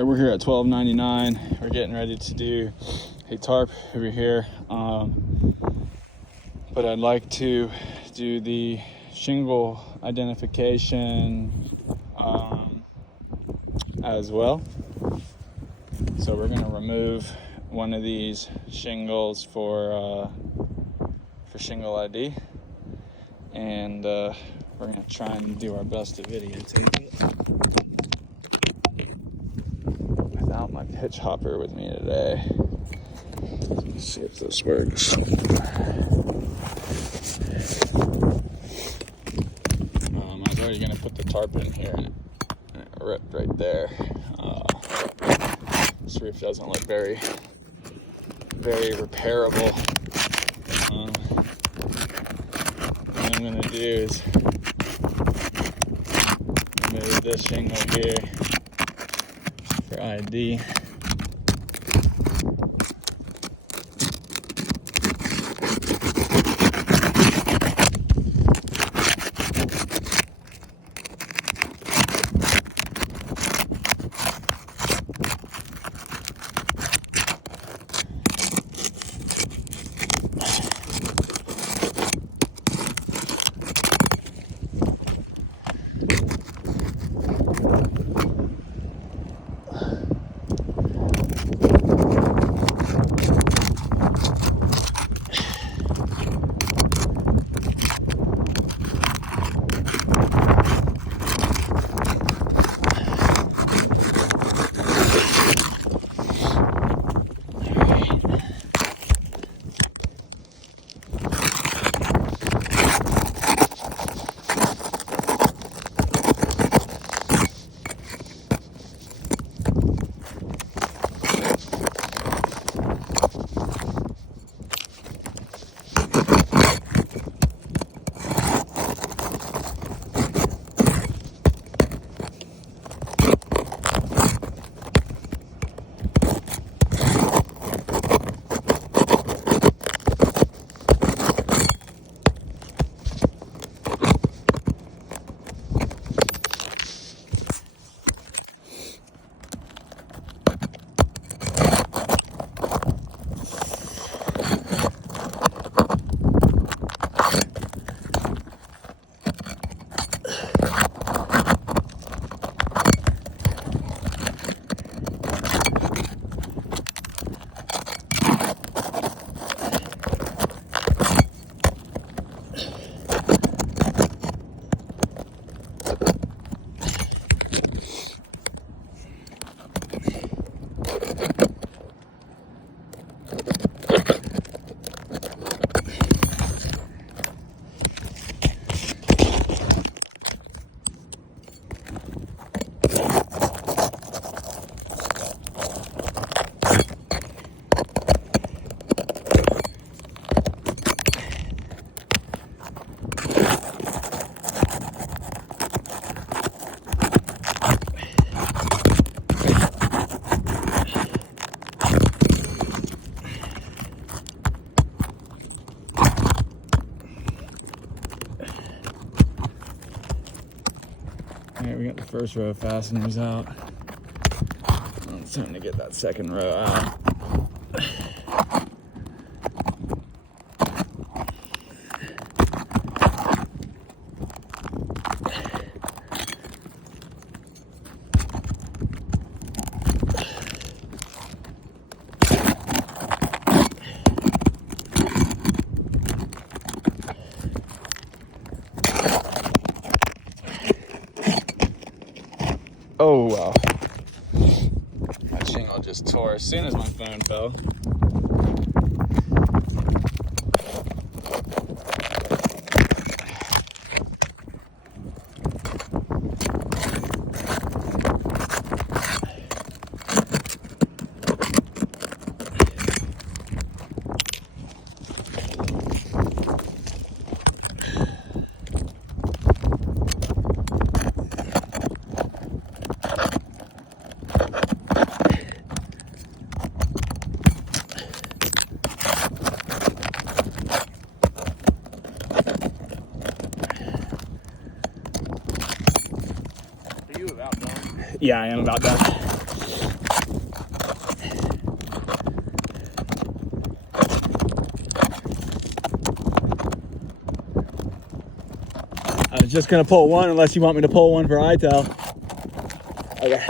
Alright, we're here at 1299. We're getting ready to do a tarp over here. But I'd like to do the shingle identification as well. So we're gonna remove one of these shingles for shingle ID. And we're gonna try and do our best to videotape it without my pitch hopper with me today. Let's see if this works. I was already gonna put the tarp in here and it ripped right there. This roof doesn't look very repairable. What I'm gonna do is move this shingle here for ID. Alright, we got the first row of fasteners out. It's time to get that second row out. Oh wow, that shingle just tore as soon as my phone fell. Yeah, I am about done. just gonna pull one unless you want me to pull one for ITEL. Okay.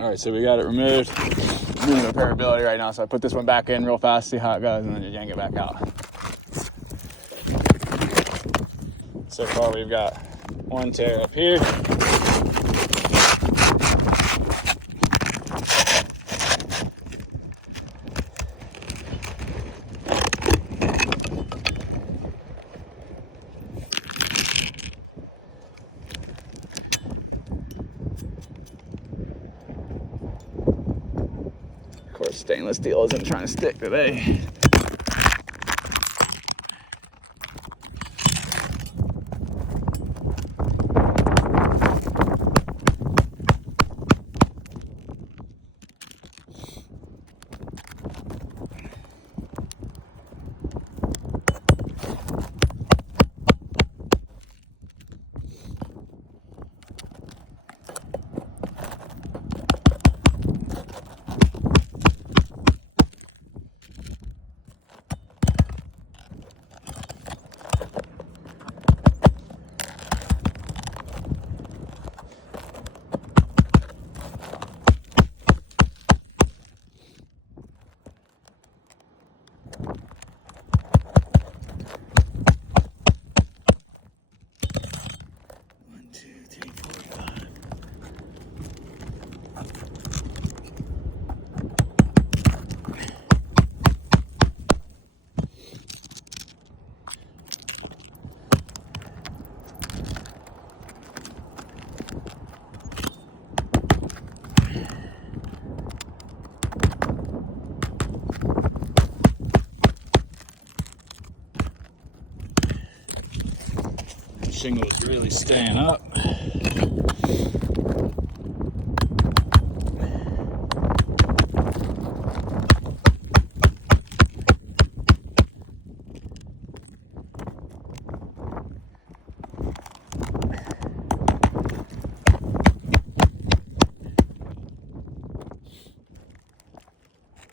All right, so we got it removed. I'm doing repairability right now, so I put this one back in real fast, see how it goes, and then just yank it back out. So far, we've got one tear up here. Of course, stainless steel isn't trying to stick today. Shingle is really staying up.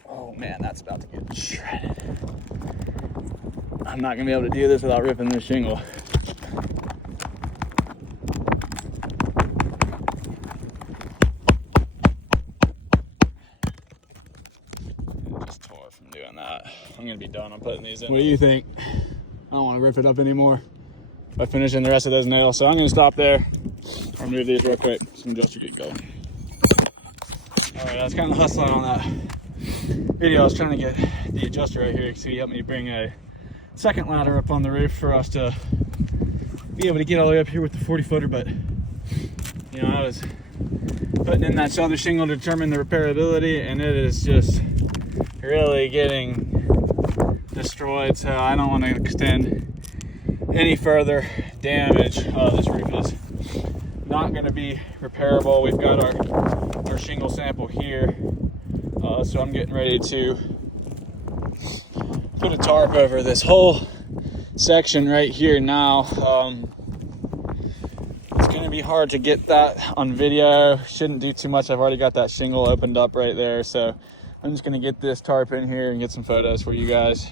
Oh man, that's about to get shredded. I'm not gonna be able to do this without ripping this shingle. I'm gonna be done. I'm putting these in. What do you think? I don't want to rip it up anymore. By finishing the rest of those nails, so I'm gonna stop there. I'll remove these real quick. Some adjuster get going. All right, I was kind of hustling on that video. I was trying to get the adjuster right here, so he helped me bring a second ladder up on the roof for us to be able to get all the way up here with the 40-footer. But you know, I was putting in that other shingle to determine the repairability, and it is just really getting destroyed, so I don't want to extend any further damage. This roof is not going to be repairable. We've got our shingle sample here, so I'm getting ready to put a tarp over this whole section right here now. It's going to be hard to get that on video. Shouldn't do too much. I've already got that shingle opened up right there, so I'm just going to get this tarp in here and get some photos for you guys.